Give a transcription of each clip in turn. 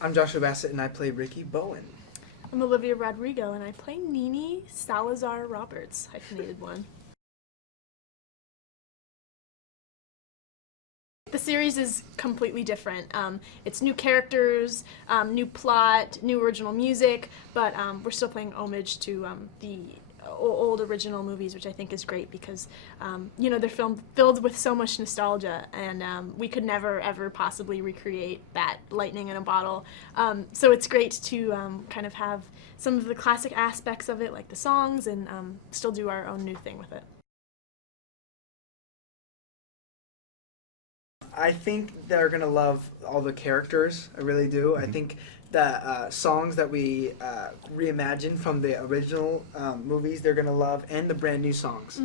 I'm Joshua Bassett, and I play Ricky Bowen. I'm Olivia Rodrigo, and I play Nini Salazar Roberts, hyphenated one. The series is completely different. It's new characters, new plot, new original music, but we're still paying homage to the old original movies, which I think is great because, they're filled with so much nostalgia, and we could never, ever possibly recreate that lightning in a bottle. So it's great to kind of have some of the classic aspects of it, like the songs, and still do our own new thing with it. I think they're going to love all the characters. I really do. I think the songs that we reimagined from the original movies, they're going to love, and the brand new songs.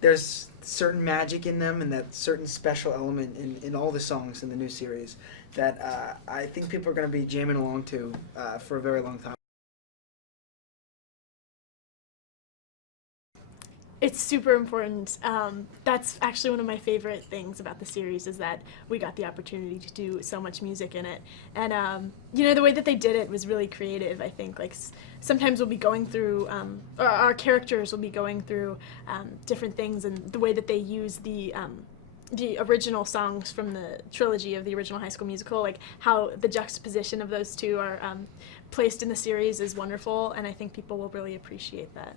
There's certain magic in them and that certain special element in all the songs in the new series that I think people are going to be jamming along to for a very long time. It's super important. That's actually one of my favorite things about the series is that we got the opportunity to do so much music in it. And, the way that they did it was really creative, I think. Like, sometimes we'll be going through, or our characters will be going through different things, and the way that they use the original songs from the trilogy of the original High School Musical, like how the juxtaposition of those two are placed in the series is wonderful, and I think people will really appreciate that.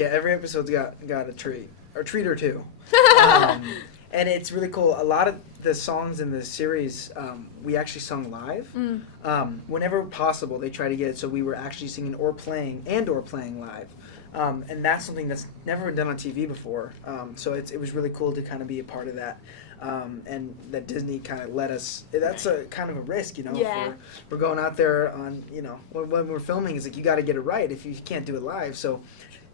Yeah, every episode's got a treat or two, and it's really cool. A lot of the songs in the series we actually sung live. Whenever possible, they try to get it so we were actually singing or playing live, and that's something that's never been done on TV before. So it was really cool to kind of be a part of that. And that Disney kind of let us. That's a kind of a risk, Yeah. We're going out there on, when we're filming, it's like you got to get it right if you can't do it live. So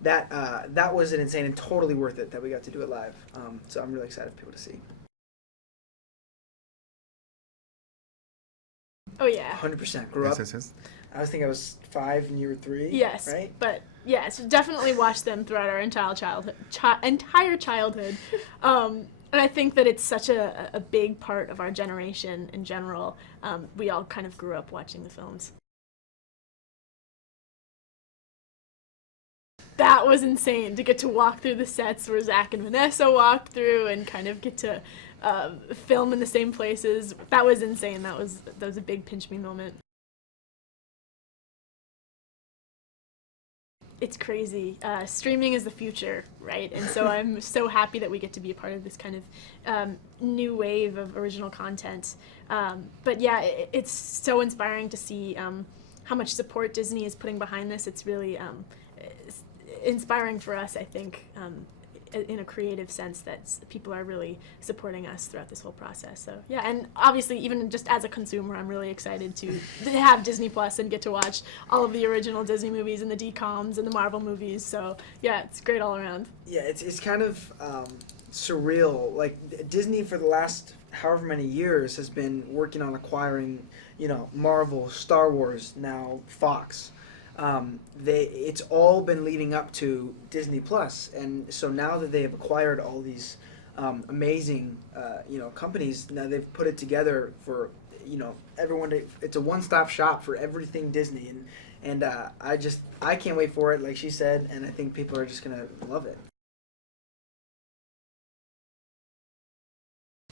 that was an insane and totally worth it that we got to do it live. So I'm really excited for people to see. Oh yeah. 100% grew up. Yes. I think I was 5 and you were 3. Yes, right? but yes, definitely watched them throughout our entire childhood. And I think that it's such a big part of our generation in general. We all kind of grew up watching the films. That was insane to get to walk through the sets where Zach and Vanessa walked through and kind of get to film in the same places. That was insane. That was a big pinch me moment. It's crazy. Streaming is the future, right? And so I'm so happy that we get to be a part of this kind of new wave of original content. But yeah, it's so inspiring to see how much support Disney is putting behind this. It's really inspiring for us, I think, in a creative sense, that people are really supporting us throughout this whole process. So yeah, and obviously even just as a consumer, I'm really excited to have Disney Plus and get to watch all of the original Disney movies and the DComs and the Marvel movies. So yeah, it's great all around. Yeah, it's kind of surreal. Like Disney for the last however many years has been working on acquiring, Marvel, Star Wars, now Fox. It's all been leading up to Disney Plus, and so now that they have acquired all these amazing companies, now they've put it together for everyone it's a one-stop shop for everything Disney, and I can't wait for it, like she said, and I think people are just gonna love it.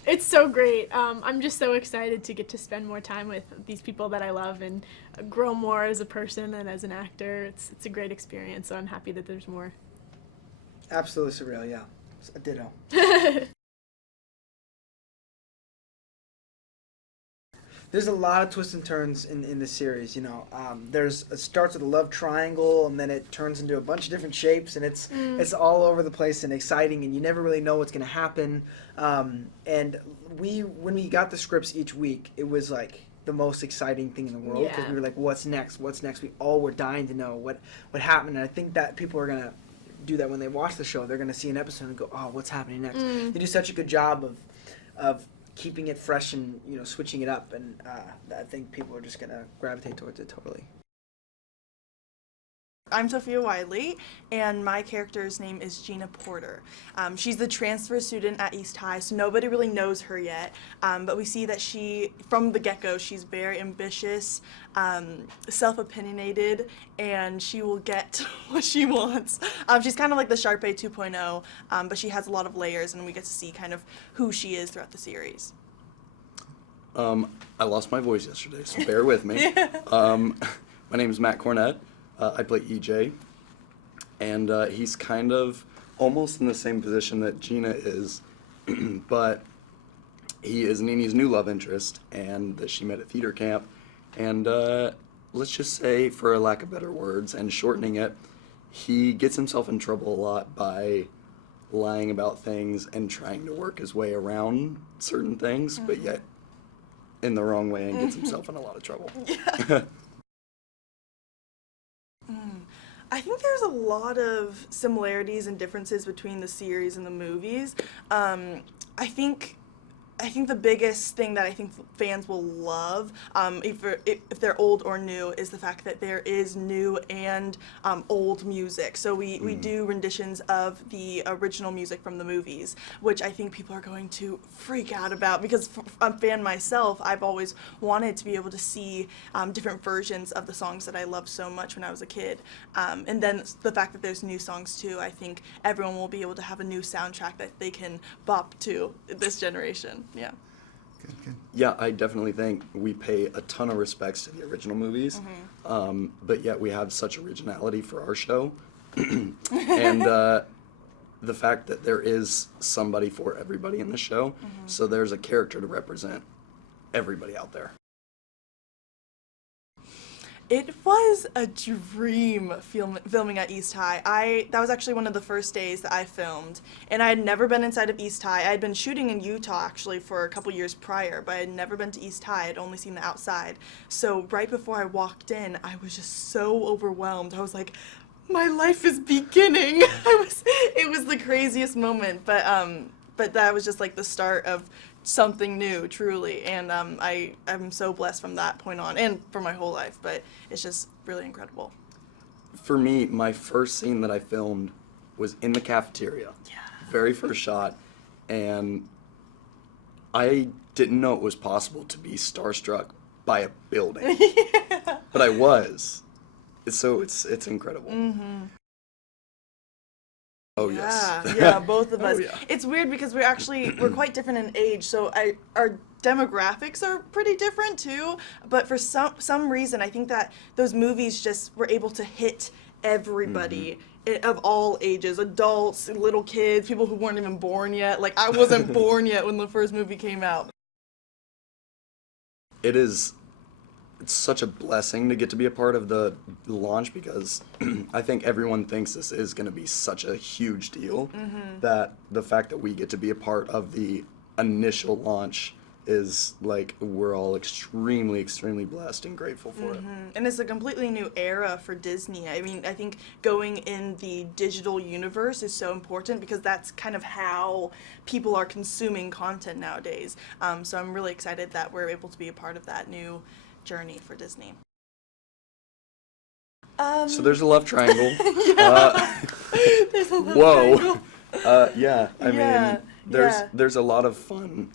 It's so great. I'm just so excited to get to spend more time with these people that I love and grow more as a person and as an actor. It's a great experience, so I'm happy that there's more. Absolutely surreal, yeah. It's a ditto. There's a lot of twists and turns in this series. It starts with a love triangle, and then it turns into a bunch of different shapes, and it's all over the place and exciting, and you never really know what's going to happen. And when we got the scripts each week, it was like the most exciting thing in the world because we were like, what's next? What's next? We all were dying to know what happened, and I think that people are gonna do that when they watch the show. They're gonna see an episode and go, oh, what's happening next? They do such a good job of keeping it fresh and switching it up, and I think people are just gonna gravitate towards it totally. I'm Sofia Wylie, and my character's name is Gina Porter. She's the transfer student at East High, so nobody really knows her yet, but we see that from the get-go, she's very ambitious, self-opinionated, and she will get what she wants. She's kind of like the Sharpay 2.0, but she has a lot of layers, and we get to see kind of who she is throughout the series. I lost my voice yesterday, so bear with me. My name is Matt Cornett. I play EJ, and he's kind of almost in the same position that Gina is, but he is Nini's new love interest, and that she met at theater camp, and let's just say, for lack of better words, and shortening it, he gets himself in trouble a lot by lying about things and trying to work his way around certain things, but yet in the wrong way, and gets himself in a lot of trouble. Yeah. I think there's a lot of similarities and differences between the series and the movies. I think the biggest thing that I think fans will love, if they're old or new, is the fact that there is new and old music. So we do renditions of the original music from the movies, which I think people are going to freak out about, because I'm a fan myself. I've always wanted to be able to see different versions of the songs that I loved so much when I was a kid. And then the fact that there's new songs too, I think everyone will be able to have a new soundtrack that they can bop to this generation. Yeah. Good. Yeah, I definitely think we pay a ton of respects to the original movies, but yet we have such originality for our show. And the fact that there is somebody for everybody in the show, so there's a character to represent everybody out there. It was a dream filming at East High. That was actually one of the first days that I filmed, and I had never been inside of East High. I had been shooting in Utah actually for a couple years prior, but I had never been to East High. I'd only seen the outside. So right before I walked in, I was just so overwhelmed. I was like, my life is beginning. It was the craziest moment, but that was just like the start of something new, truly, and I'm so blessed from that point on, and for my whole life, but it's just really incredible. For me, my first scene that I filmed was in the cafeteria. Yeah. Very first shot, and I didn't know it was possible to be starstruck by a building. Yeah. But I was. So it's incredible. Mm-hmm. Oh, yes. Yeah, both of us. Oh, yeah. It's weird because we're quite different in age, so our demographics are pretty different too, but for some reason I think that those movies just were able to hit everybody of all ages, adults, little kids, people who weren't even born yet. Like, I wasn't born yet when the first movie came out. It's such a blessing to get to be a part of the launch, because I think everyone thinks this is going to be such a huge deal, that the fact that we get to be a part of the initial launch is like, we're all extremely, extremely blessed and grateful for it. And it's a completely new era for Disney. I mean, I think going in the digital universe is so important, because that's kind of how people are consuming content nowadays. So I'm really excited that we're able to be a part of that new journey for Disney. So there's a love triangle. There's a love Whoa. triangle. Yeah, I Yeah, mean, there's a lot of fun,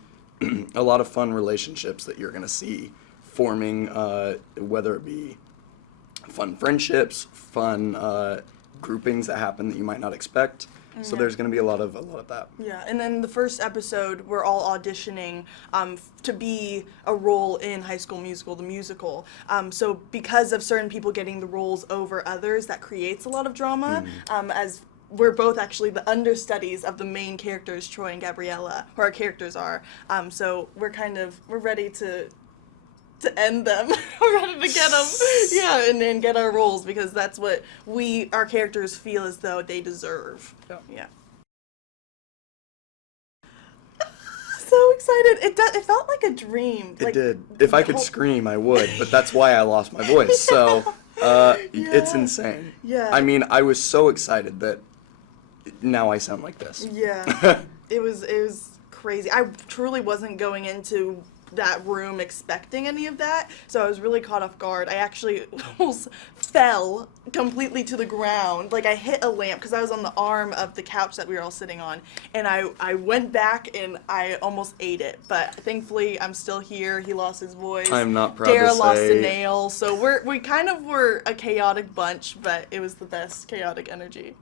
relationships that you're gonna see forming, whether it be fun friendships, fun groupings that happen that you might not expect. So there's going to be a lot of that. Yeah, and then the first episode, we're all auditioning to be a role in High School Musical, the musical. So because of certain people getting the roles over others, that creates a lot of drama, as we're both actually the understudies of the main characters, Troy and Gabriella, who our characters are. So we're ready to end them. We're ready to get them. Yeah, and then get our roles, because that's what our characters feel as though they deserve. Yeah. So excited. It felt like a dream. It did. If I could scream, I would, but that's why I lost my voice. So it's insane. Yeah. I mean, I was so excited that now I sound like this. Yeah. It was crazy. I truly wasn't going into that room expecting any of that, so I was really caught off guard. I actually almost fell completely to the ground. Like, I hit a lamp because I was on the arm of the couch that we were all sitting on, and I went back and I almost ate it. But thankfully, I'm still here. He lost his voice. I'm not proud Dara to lost say. a nail. So we kind of were a chaotic bunch, but it was the best chaotic energy.